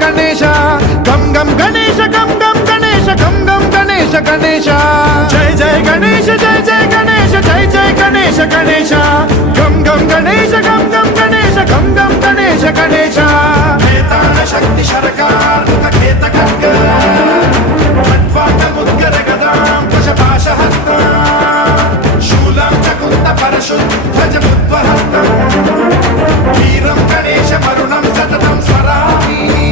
गणेश गम गम गणेश गम गम गणेश गम गम गणेश गणेश जय जय गणेश जय जय गणेश जय जय गणेश गणेश गम गम गणेश गम गम गणेश गम गम गणेश गणेश वेतान शक्ति शरकार खेत खड्ग खट्वाट मुद्गर गदां कुशपाश हस्ता शूलं च कुन्त परशुध्वज मुद्वहस्तं वीरं गणेश वरुणं सततं स्मरामि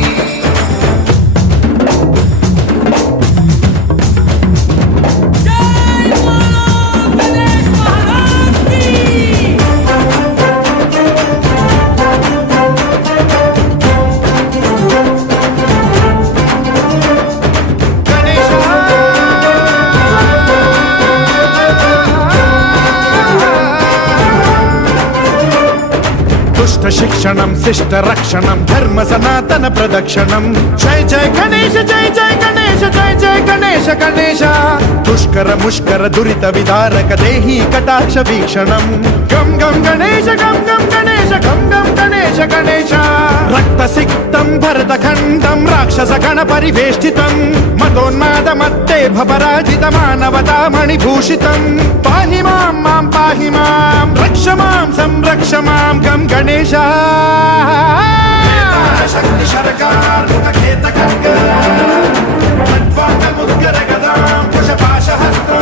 शिक्षणं शिष्ट रक्षणं धर्म सनातन प्रदक्षिणं जय जय गणेश जय जय गणेश जय जय गणेश गणेश दुष्कर मुष्कर दुरित विदारक देहि कटाक्ष वीक्षणं गम गम गणेश गम गम गणेश गम गम गणेश गणेश रक्त सिक्तं भरतखण्डं राक्षस गण परिवेष्टितं मदोन्माद मत्ते भवराजित मानवता मणिभूषितं पाहि मां मां पाहि मां रक्ष मां संरक्ष मां गम गणेश शक्ति शरकार खेत खड्ग खट्वाट मुद्गर गदां कुशपाश हस्ता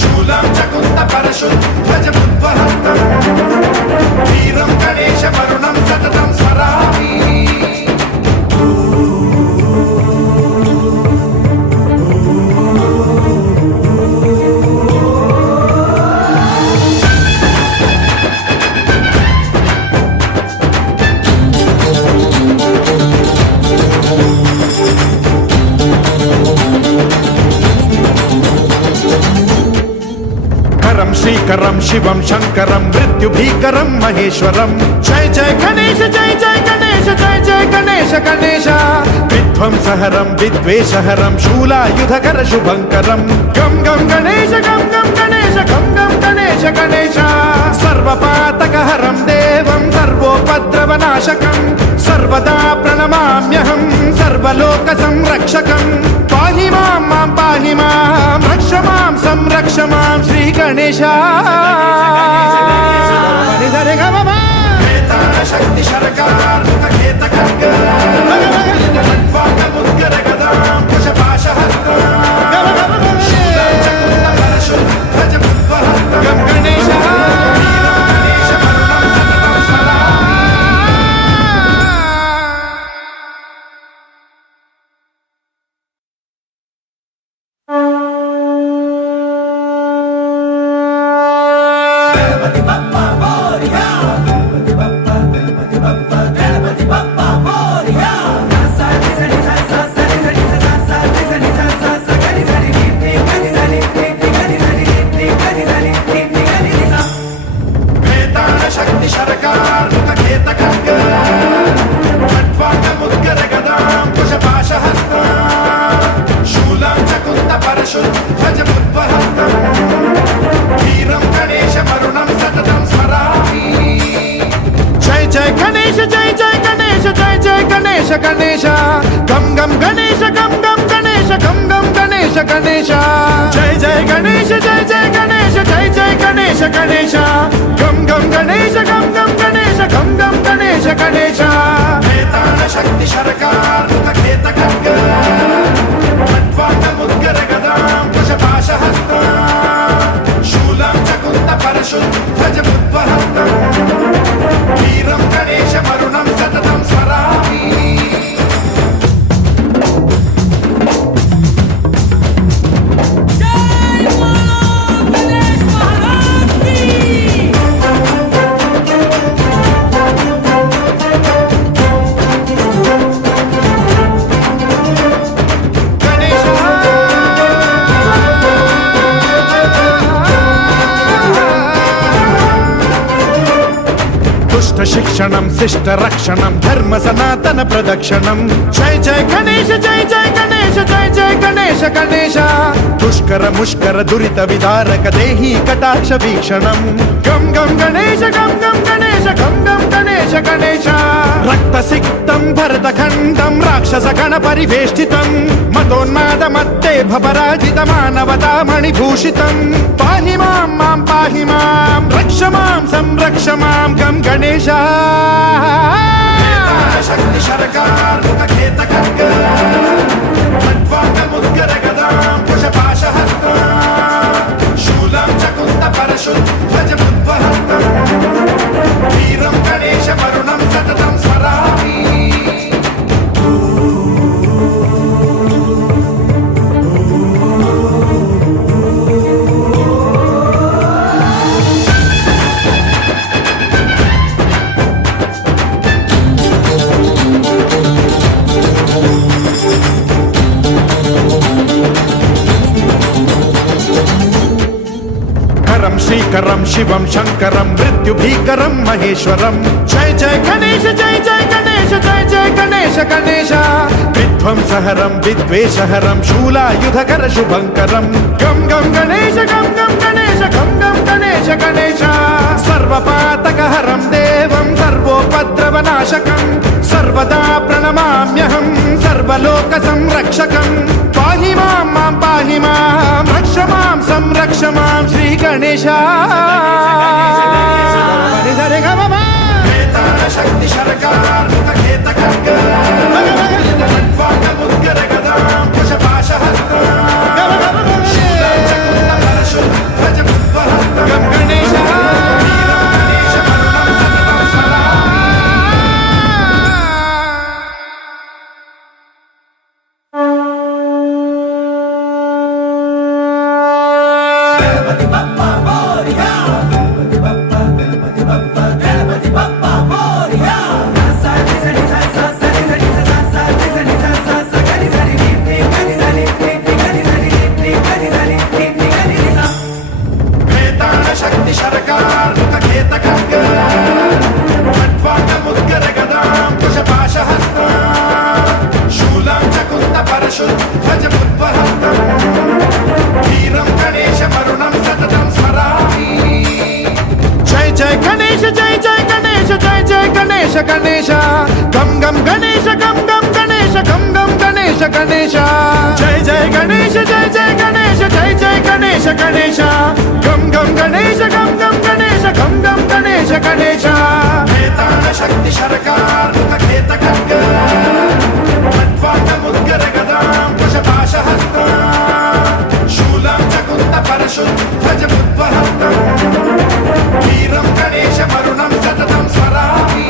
शूलं च कुन्त परशुध्वज मुद्वहस्तं वीरं गणेश वरुणं सततं स्मरामि श्रीकरं शिवं शंकरं मृत्युभीकरं महेश्वरं जय जय गणेश जय जय गणेश जय जय गणेश गणेश विध्वंसहरं विद्वेषहरं शूलायुधकर शुभंकरं गम गम गणेश गम गम गणेश गम गम गणेश गणेश सर्वपातकहरं देवं सर्वोपद्रवनाशकं सर्वदा प्रणमाम्यहं सर्वलोकसंरक्षकं पाहि मां मां पाहि मां रक्ष मां संरक्ष मां श्री गणेश शक्ति शरकार खेत खड्ग खट्वाट मुद्गर गदां कुशपाश हस्ता शूलं च कुन्त परशुध्वज मुद्वहस्तं गम गणेश गणेश गम गम गणेश गम गम गणेश गम गम गणेश गणेश जय जय गणेश जय जय गणेश जय जय गणेश गणेश गम गम गणेश गम गम गणेश गम गम गणेश गणेश वेतान शक्ति शरकार खेत खड्ग खट्वाट मुद्गर गदां कुशपाश हस्ता शूलं च कुन्त परशुध्वज मुद्वहस्तं वीरं गणेश वरुणं सततं स्मरामि जय శిష్ట రక్షణం ధర్మ సనాతన ప్రదక్షిణం జయ జయ గణేశ జయ జయ గణేశ జయ జయ గణేశ గణేశ దుష్కర ముష్కర దురిత విదారక దేహి కటాక్ష వీక్షణం గం గం గణేశ గం గం గణేశ గం గం గణేశ గణేశ రక్త సిక్తం భరత ఖండం రాక్షస గణ పరివేష్టితం మతోన్మాద మత్తే భవరాజిత మానవతా మణిభూషితం పాహి మాం మాం పాహి మాం రక్ష మాం సంరక్ష మాం గం గణేశ శక్తి శరకార్ ముఖేత ఖడ్గ ఖడ్వాంగ ముద్గర గదాం కుశపాశ హస్త శూలం చకుంత పరశుద్ధ ధ్వజ ముద్వహస్తం వీరం గణేశ వరుణం సతతం స్మరామి శ్రీకరం శివం శంకరం మృత్యుభీకరం మహేశ్వరం జయ జయ గణేశ జయ జయ గణేశ జయ జయ గణేశ గణేశ విధ్వంసహరం విద్వేషహరం శూలాయుధకర శుభంకరం గం గం గణేశ గం గం గణేశ గం గం గణేశ గణేశ సర్వపాతకహరం దేవం సర్వోపద్రవనాశకం సర్వదా ప్రణమామ్యహం సర్వలోక సంరక్షకం పాహి మాం మాం పాహి మాం రక్ష మాం సంరక్ష మాం శ్రీ గణేశ శక్తి శరకార్ ముఖేత ఖడ్గ ఖడ్వాంగ ముద్గర గదాం కుశపాశ హస్త శూలం చకుంత పరశుద్ధ ధ్వజ ముద్వహస్తం గం గణేశ గణేశ గం గం గణేశ గం గం గణేశ గం గం గణేశ గణేశ జయ జయ గణేశ జయ జయ గణేశ జయ జయ గణేశ గణేశ గం గం గణేశ గం గం గణేశ గం గం గణేశ గణేశ శక్తి శరకార్ ముఖేత ఖడ్గ ఖడ్వాంగ ముద్గర గదాం కుశపాశ హస్త శూలం చకుంత పరశుద్ధ ధ్వజ ముద్వహస్తం వీరం గణేశ వరుణం సతతం స్మరామి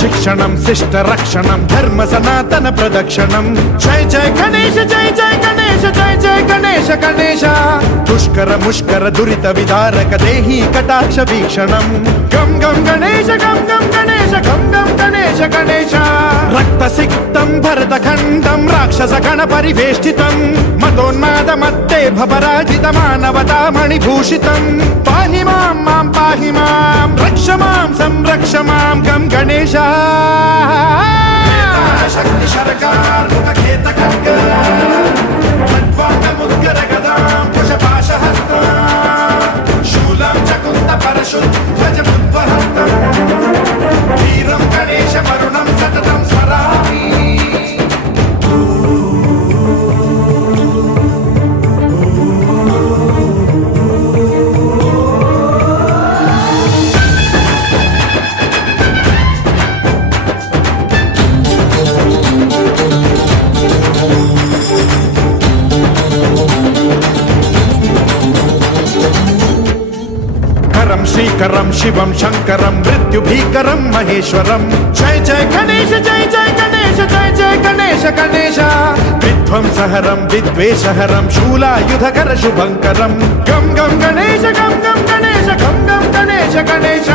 శిక్షణం శిష్ట రక్షణం ధర్మ సనాతన ప్రదక్షిణం జయ జయ గణేశ జయ జయ గణేశ జయ జయ గణేశ గణేశ దుష్కర ముష్కర దురిత విదారక దేహి కటాక్ష వీక్షణం గం గం గణేశ గం గం గణేశ గం గం గణేశ గణేశ రక్త సిక్తం భరత ఖండం రాక్షస గణ పరివేష్టితం మతోన్మాద మత్తే భవరాజిత మానవతా మణిభూషితం పాహి మాం మాం పాహి మాం రక్ష మాం సంరక్ష మాం గం గణేశ శక్తి శరకార్ ముఖేత ఖడ్గ ఖడ్వాంగ ముద్గర గదాం కుశపాశ హస్త శూలం చకుంత పరశుద్ధ ధ్వజ ముద్వహస్తం వీరం గణేశ వరుణం సతతం స్మరామి పుష్కరం శివం శంకరం మృత్యుభీకరం మహేశ్వరం జయ జయ గణేశ జయ జయ గణేశ జయ జయ గణేశ గణేశ విధ్వంసహరం విద్వేషహరం శూలాయుధకర శుభంకరం గం గం గణేశ గం గం గణేశ గం గం గణేశ గణేశ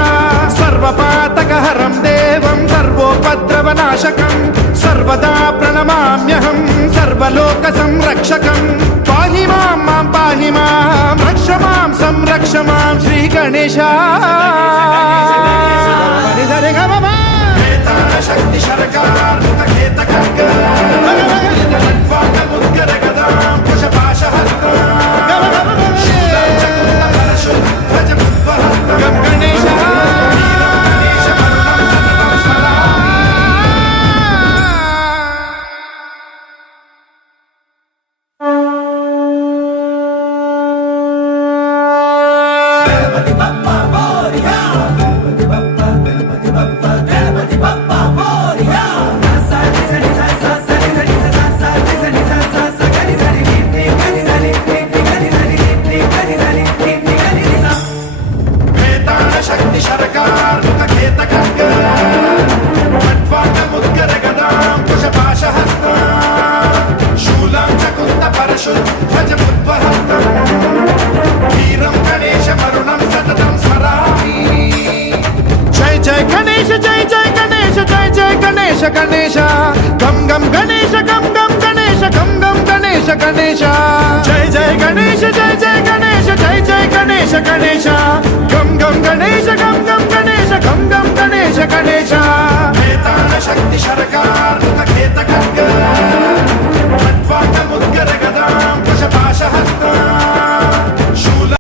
సర్వపాతకహరం దేవం సర్వోపద్రవనాశకం సర్వదా ప్రణమామ్యహం సర్వలోక సంరక్షకం పాహి మాం మాం పాహి మాం రక్ష మాం సంరక్ష మాం శ్రీ గణేశ శక్తి శరకార్ ఖేత ఖడ్గ ముద్గర గదాం కుశపాశ గణేశ శక్తి శరకార్ ఖేత ఖడ్గ ఖడ్వాంగ ముద్గర గదాం కుశపాశ హస్త శూలం చకుంత పరశుధ్వజ ముద్వహస్తం వీరం గణేశ మరుణం సతతం స్మరామి జయ జయ గణేశ జయ జయ గణేశ జయ జయ గణేశ గణేశ గం గం గణేశ గం గం గణేశ గం గం గణేశ గణేశ జయ జయ గణేశ జయ జయ గణేశ జయ జయ గణేశ గణేశ గం గం గణేశ గం